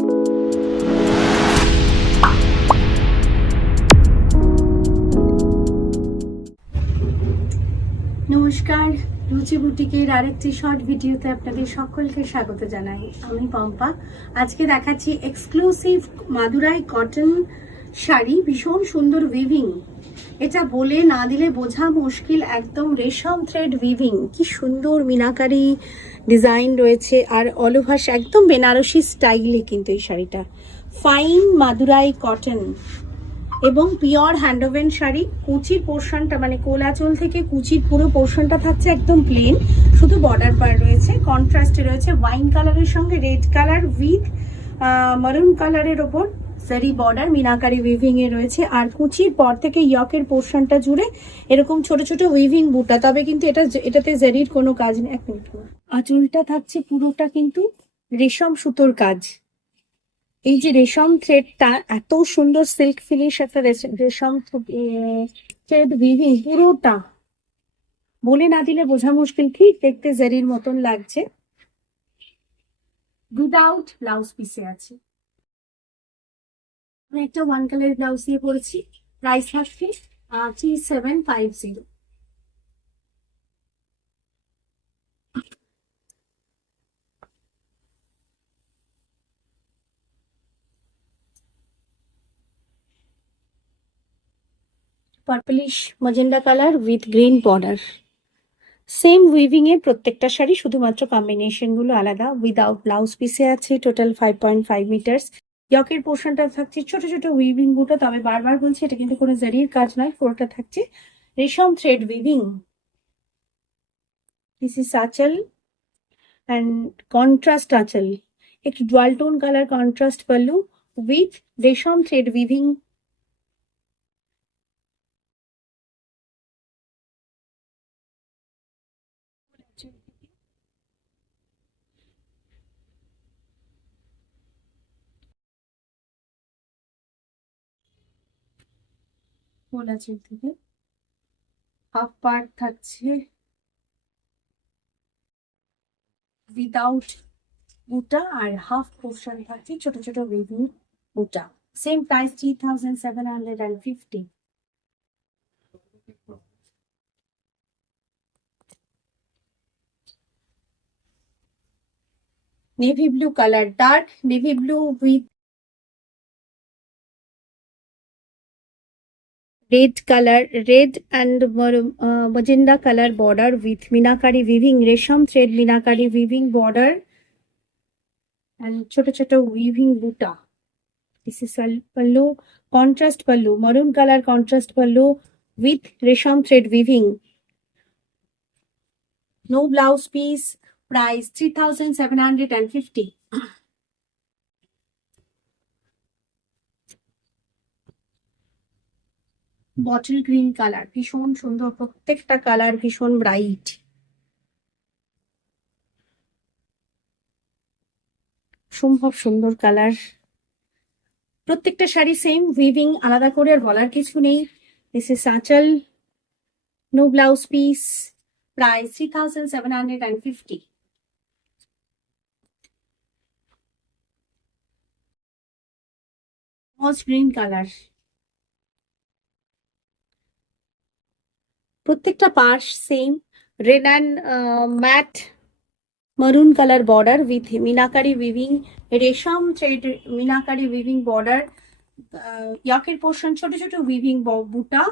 নমস্কার, রুচি বুটিকের আরেকটি শর্ট ভিডিওতে আপনাদের সকলকে স্বাগত জানাই। আমি পম্পা। আজকে দেখাচ্ছি এক্সক্লুসিভ মাদুরাই কটন শাড়ি, ভীষণ সুন্দর উইভিং। এটা বলে না দিলে বোঝা মুশকিল, একদম রেশম থ্রেড উইভিং। কি সুন্দর মিনাকারি ডিজাইন রয়েছে, আর অল ওভার একদম বেনারসি স্টাইলে কিন্তু এই শাড়িটা। ফাইন মাদুরাই কটন এবং পিওর হ্যান্ডওভেন শাড়ি। কুচির পোর্শনটা মানে কোলাচল থেকে কুচির পুরো পোর্শনটা থাকছে একদম প্লেন, শুধু বর্ডার পার রয়েছে। কন্ট্রাস্টে রয়েছে ওয়াইন কালারের সঙ্গে রেড কালার উইথ মারুন কালারের ওপর জারি বর্ডার মিনাকারি উইভিং এ রয়েছে। আর কুচির পর থেকে ইয়কের পোর্শনটা জুড়ে এরকম ছোট ছোট উইভিং বুটা, তবে কিন্তু এটাতে জারির কোনো কাজ নেই। এক মিনিট, আঁচলটা থাকছে পুরোটা কিন্তু রেশম সুতোর কাজ। এই যে রেশম থ্রেডটা এত সুন্দর সিল্ক ফিনিশ, একটা রেশম থ্রেড উইভিং পুরোটা বলে না দিলে বোঝা মুশকিল। ঠিক দেখতে জারির মতন লাগছে, উইদাউট ব্লাউজ পিসে আছে। আমি একটা ওয়ান কালার ব্লাউজ দিয়ে পরেছি। প্রাইস থাকছে 3750। Purplish magenta colour with green border. Same weaving এর প্রত্যেকটা শাড়ি, শুধুমাত্র কম্বিনেশন গুলো আলাদা। উইদাউট ব্লাউজ পিসে আছে। Total 5.5 metres. ইয়কের পোর্শনটা থাকছে ছোট ছোট উইভিং গুলো, তবে বারবার বলছি এটা কিন্তু কোনো জারির কাজ নয়, পুরোটা থাকছে রেশম থ্রেড উইভিং। দিস ইজ আঁচল অ্যান্ড কন্ট্রাস্ট আঁচল, একটু dual tone colour contrast pallu with রেশম থ্রেড উইভিং। গোলাচের থেকে হাফ পার্ট থাকছে উইদাউট বুটা, আর হাফ পোর্শন থাকছে ছোট ছোট উইভিং বুটা। Same price 3750। Navy blue colour, dark navy blue with red colour, red and magenta colour border with মিনাকারি উইভিং, রেশম থ্রেড মিনাকারি উইভিং বর্ডার অ্যান্ড ছোট ছোট উইভিং বুটা। This is pallu, contrast pallu, maroon color contrast pallu with resham thread weaving. No blouse piece. Price 3750. Bottle green colour, ভীষণ সুন্দর, প্রত্যেকটা colour ভীষণ ব্রাইট। সম্ভব সুন্দর কালার। প্রত্যেকটা শাড়ি সেম উইভিং, আলাদা করে আর বলার কিছু নেই। দিস ইজ আঁচল, no blouse piece. Price 3750। Moss green colour, প্রত্যেকটা পাশ same red and matte maroon colour border with মিনাকারি উইভিং, রেশম থ্রেড মিনাকারি উইভিং বর্ডার। ইয়কের পোর্শন ছোট ছোট উইভিং বুটা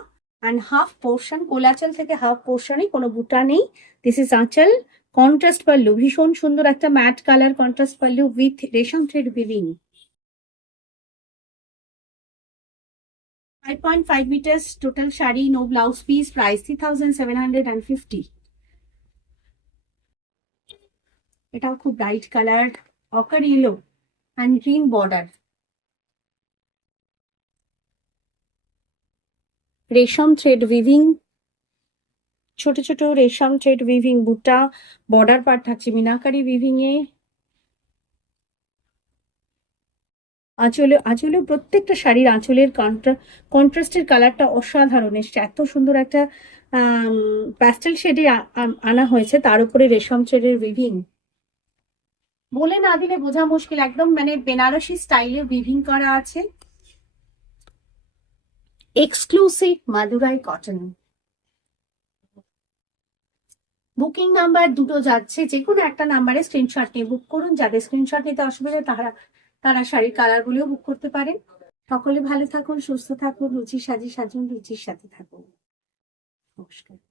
অ্যান্ড হাফ পোর্শন, কোলাচল থেকে হাফ পোর্শনে কোনো বুটা নেই। দিস ইজ আঁচল, কন্ট্রাস্ট পাল্লু, ভীষণ সুন্দর একটা matte colour contrast pallu with রেশম thread weaving. 5.5 meters total sari, no blouse piece. Price 3750. এটাও খুব bright colour, ochre yellow and green border. রেশম থ্রেড উইভিং, ছোট ছোট রেশম থ্রেড উইভিং বুটা, বর্ডার পার্ট থাকছে মিনাকারি উইভিং এ। আঁচলে প্রত্যেকটা শাড়ির আঁচলের কন্ট্রাস্টের কালারটা অসাধারণ এসছে। এত সুন্দর একটা প্যাস্টেল শেডে আনা হয়েছে, তার উপরে রেশম থ্রেডের উইভিং। বলে না দিলে বোঝা মুশকিল, একদম মানে বেনারসি স্টাইলে উইভিং করা আছে। Exclusive Madurai cotton. Booking number দুটো যাচ্ছে, যে কোনো একটা নাম্বারে স্ক্রিনশট নিয়ে বুক করুন। যাদের স্ক্রিনশট নিতে অসুবিধা তারা তারা শাড়ির কালার গুলিও বুক করতে পারেন। সকলে ভালো থাকুন, সুস্থ থাকুন, রুচি সাজি সাজুন, রুচির সাথে থাকুন। নমস্কার।